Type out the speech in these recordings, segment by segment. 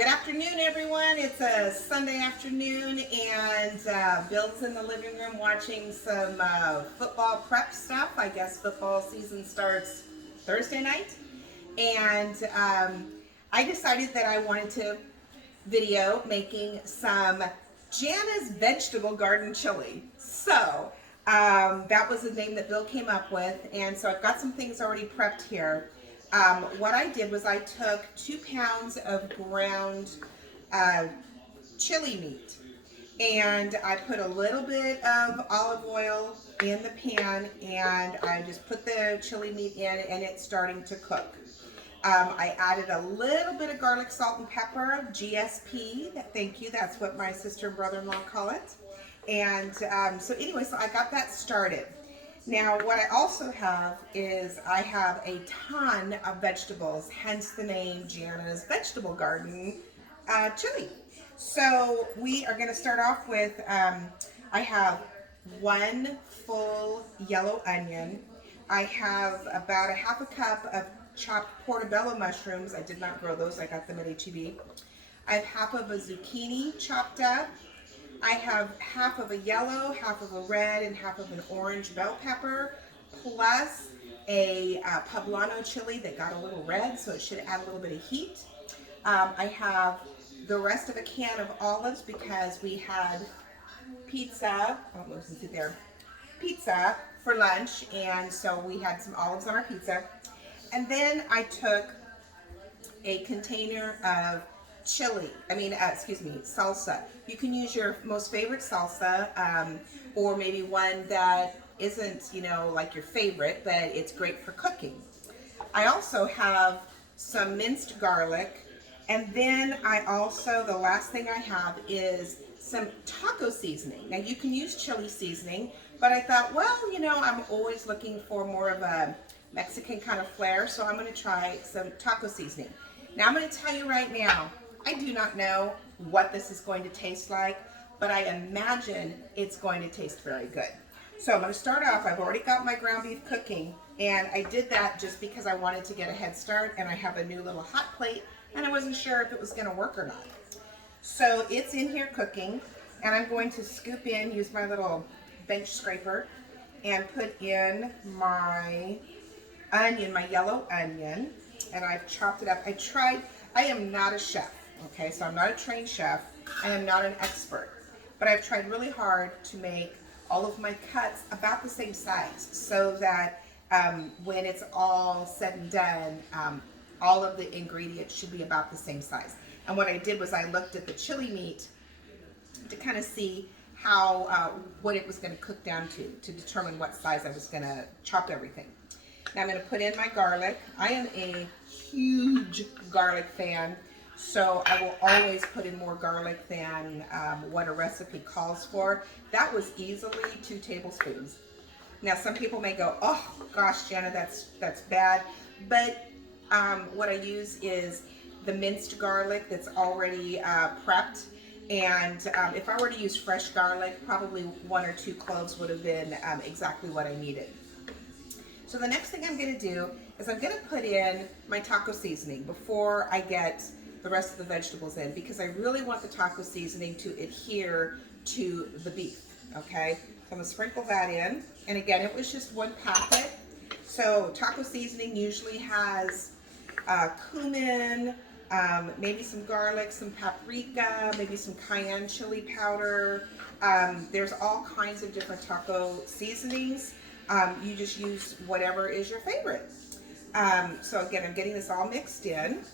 Good afternoon, everyone. It's a Sunday afternoon, and Bill's in the living room watching some football prep stuff. I guess football season starts Thursday night, and I decided that I wanted to video making some Jana's vegetable garden chili. So that was the name that Bill came up with, and so I've got some things already prepped here. What I did was I took 2 pounds of ground uh, chili meat, and I put a little bit of olive oil in the pan, and I just put the chili meat in, and it's starting to cook. I added a little bit of garlic, salt, and pepper, GSP. Thank you. That's what my sister and brother-in-law call it. And so anyway, so I got that started. Now, what I also have is I have a ton of vegetables, hence the name Jana's Vegetable Garden Chili. So we are going to start off with, I have 1 full yellow onion. I have about a half a cup of chopped portobello mushrooms. I did not grow those. I got them at HEB. I have half of a zucchini chopped up. I have half of a yellow, half of a red, and half of an orange bell pepper, plus a poblano chili that got a little red, so it should add a little bit of heat. I have the rest of a can of olives because we had pizza, oh, listen to there, pizza for lunch, and so we had some olives on our pizza. And then I took a container of salsa. You can use your most favorite salsa, or maybe one that isn't, like your favorite, but it's great for cooking. I also have some minced garlic, and then the last thing I have is some taco seasoning. Now you can use chili seasoning, but I thought, well, I'm always looking for more of a Mexican kind of flair, so I'm going to try some taco seasoning. Now I'm going to tell you right now, I do not know what this is going to taste like, but I imagine it's going to taste very good. So I'm going to start off. I've already got my ground beef cooking, and I did that just because I wanted to get a head start, and I have a new little hot plate, and I wasn't sure if it was going to work or not. So it's in here cooking, and I'm going to scoop in, use my little bench scraper, and put in my onion, my yellow onion, and I've chopped it up. I am not a chef, okay, so I'm not a trained chef. I am not an expert, but I've tried really hard to make all of my cuts about the same size so that when it's all said and done, all of the ingredients should be about the same size. And what I did was I looked at the chili meat to kind of see how what it was going to cook down to determine what size I was going to chop everything. Now I'm going to put in my garlic. I am a huge garlic fan, so I will always put in more garlic than what a recipe calls for. That was easily 2 tablespoons. Now some people may go, oh gosh, Jana, that's bad. But what I use is the minced garlic that's already prepped. And if I were to use fresh garlic, probably 1 or 2 cloves would have been exactly what I needed. So the next thing I'm going to do is I'm going to put in my taco seasoning before I get the rest of the vegetables in, because I really want the taco seasoning to adhere to the beef, okay? So I'm going to sprinkle that in. And again, it was just 1 packet. So taco seasoning usually has cumin, maybe some garlic, some paprika, maybe some cayenne chili powder. There's all kinds of different taco seasonings. You just use whatever is your favorite. So again, I'm getting this all mixed in.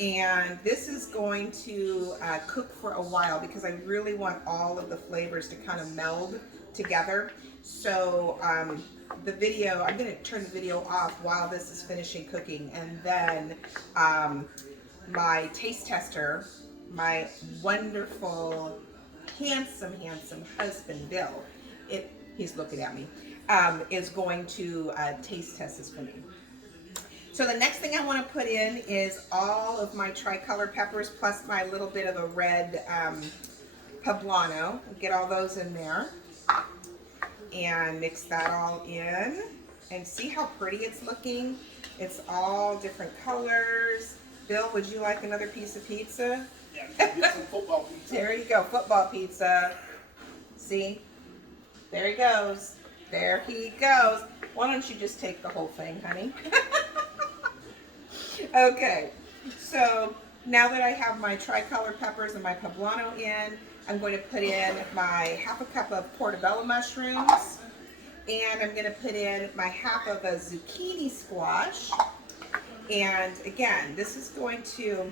And this is going to cook for a while because I really want all of the flavors to kind of meld together. So I'm going to turn the video off while this is finishing cooking. And then my taste tester, my wonderful, handsome husband, Bill, he's looking at me, is going to taste test this for me. So the next thing I want to put in is all of my tricolor peppers plus my little bit of a red poblano. Get all those in there and mix that all in, and see how pretty it's looking. It's all different colors. Bill, would you like another piece of pizza? Yeah, get some football pizza. There you go, football pizza. See? There he goes. There he goes. Why don't you just take the whole thing, honey? Okay, so now that I have my tricolor peppers and my poblano in, I'm going to put in my half a cup of portobello mushrooms, and I'm going to put in my half of a zucchini squash. And again, this is going to,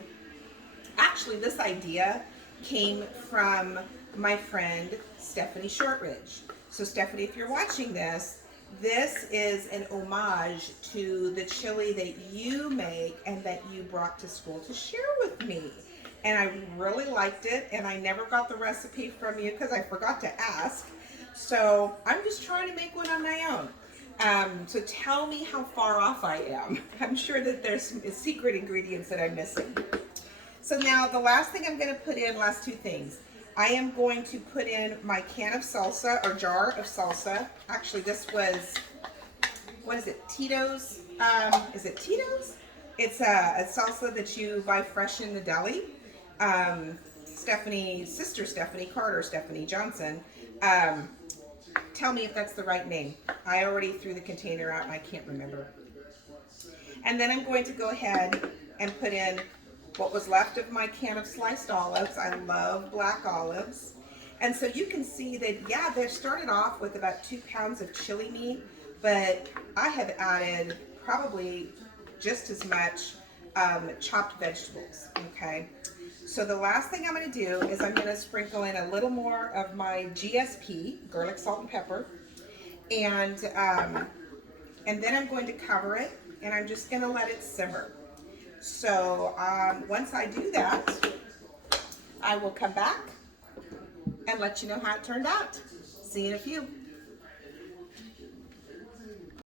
actually this idea came from my friend Stephanie Shortridge. So Stephanie, if you're watching this, this is an homage to the chili that you make and that you brought to school to share with me. And I really liked it, and I never got the recipe from you because I forgot to ask. So I'm just trying to make one on my own. So tell me how far off I am. I'm sure that there's some secret ingredients that I'm missing. So now the last thing I'm going to put in, last two things. I am going to put in my can of salsa, or jar of salsa. Actually, this was, what is it, Tito's? Is it Tito's? It's a salsa that you buy fresh in the deli. Sister Stephanie Carter, Stephanie Johnson. Tell me if that's the right name. I already threw the container out and I can't remember. And then I'm going to go ahead and put in what was left of my can of sliced olives. I love black olives. And so you can see that, yeah, they started off with about 2 pounds of chili meat, but I have added probably just as much chopped vegetables, okay? So the last thing I'm going to do is I'm going to sprinkle in a little more of my GSP, garlic, salt, and pepper, and then I'm going to cover it, and I'm just going to let it simmer. So once I do that, I will come back and let you know how it turned out. See you in a few.